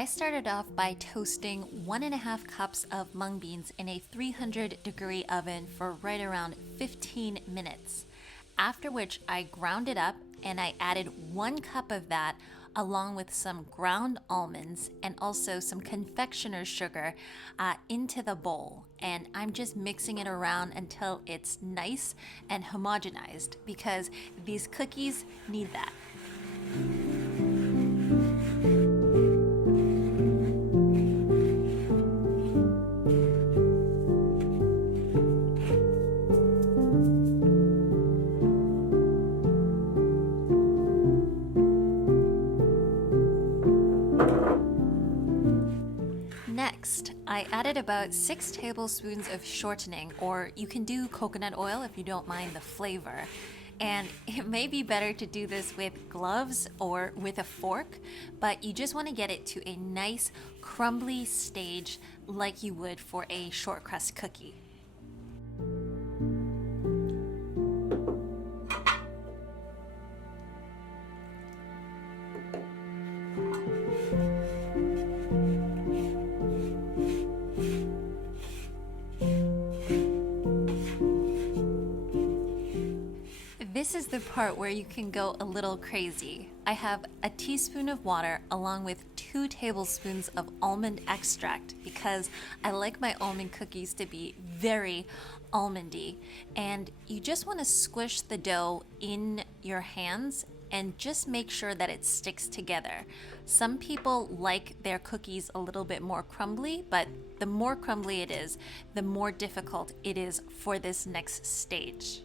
I started off by toasting 1.5 cups of mung beans in a 300-degree oven for right around 15 minutes. After which I ground it up and I added 1 cup of that along with some ground almonds and also some confectioner's sugar into the bowl. And I'm just mixing it around until it's nice and homogenized because these cookies need that. Next, I added about 6 tablespoons of shortening, or you can do coconut oil if you don't mind the flavor. And it may be better to do this with gloves or with a fork, but you just want to get it to a nice crumbly stage like you would for a short crust cookie. This is the part where you can go a little crazy. I have a teaspoon of water along with 2 tablespoons of almond extract because I like my almond cookies to be very almondy. And you just want to squish the dough in your hands and just make sure that it sticks together. Some people like their cookies a little bit more crumbly, but the more crumbly it is, the more difficult it is for this next stage.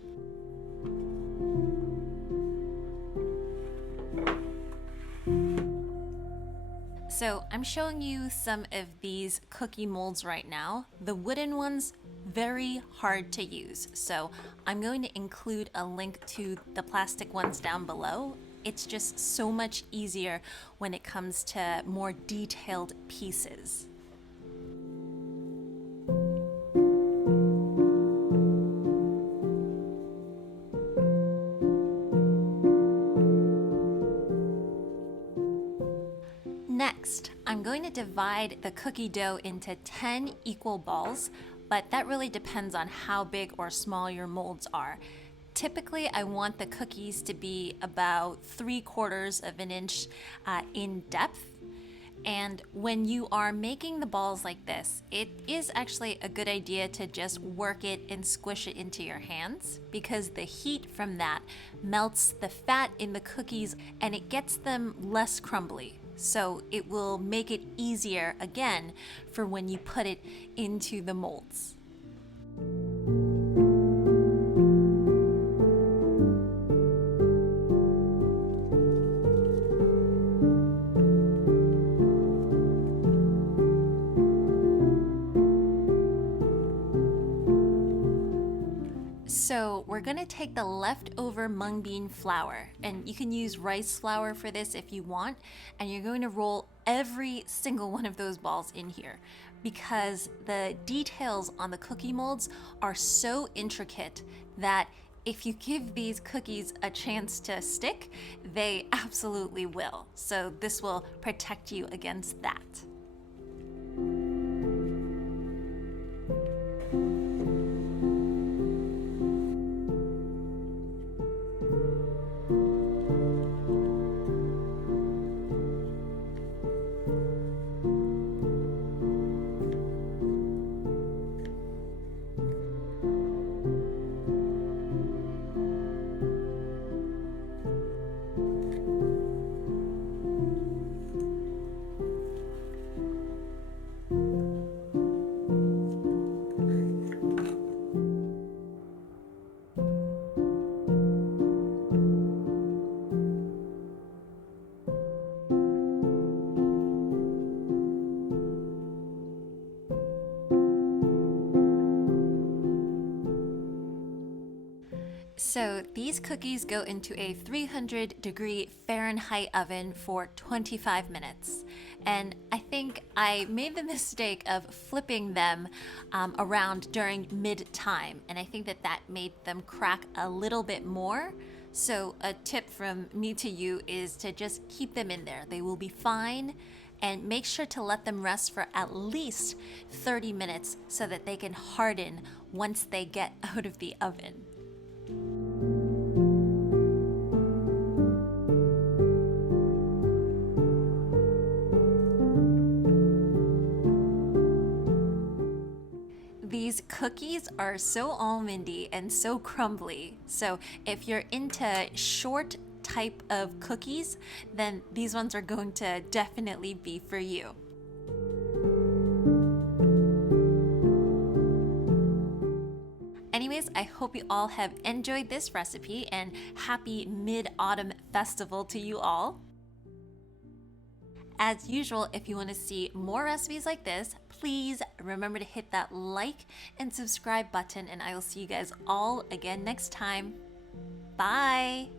So I'm showing you some of these cookie molds right now. The wooden ones, very hard to use. So I'm going to include a link to the plastic ones down below. It's just so much easier when it comes to more detailed pieces. Next, I'm going to divide the cookie dough into 10 equal balls, but that really depends on how big or small your molds are. Typically, I want the cookies to be about 3/4 of an inch in depth. And when you are making the balls like this, it is actually a good idea to just work it and squish it into your hands because the heat from that melts the fat in the cookies and it gets them less crumbly. So it will make it easier again for when you put it into the molds. So we're gonna take the leftover mung bean flour, and you can use rice flour for this if you want, and you're going to roll every single one of those balls in here because the details on the cookie molds are so intricate that if you give these cookies a chance to stick, they absolutely will. So this will protect you against that. So these cookies go into a 300-degree Fahrenheit oven for 25 minutes. And I think I made the mistake of flipping them around during mid-time. And I think that made them crack a little bit more. So a tip from me to you is to just keep them in there. They will be fine. And make sure to let them rest for at least 30 minutes so that they can harden once they get out of the oven. These cookies are so almondy and so crumbly. So if you're into short type of cookies, then these ones are going to definitely be for you. Anyways, I hope you all have enjoyed this recipe, and happy Mid-Autumn Festival to you all. As usual, if you want to see more recipes like this, please remember to hit that like and subscribe button, and I will see you guys all again next time. Bye!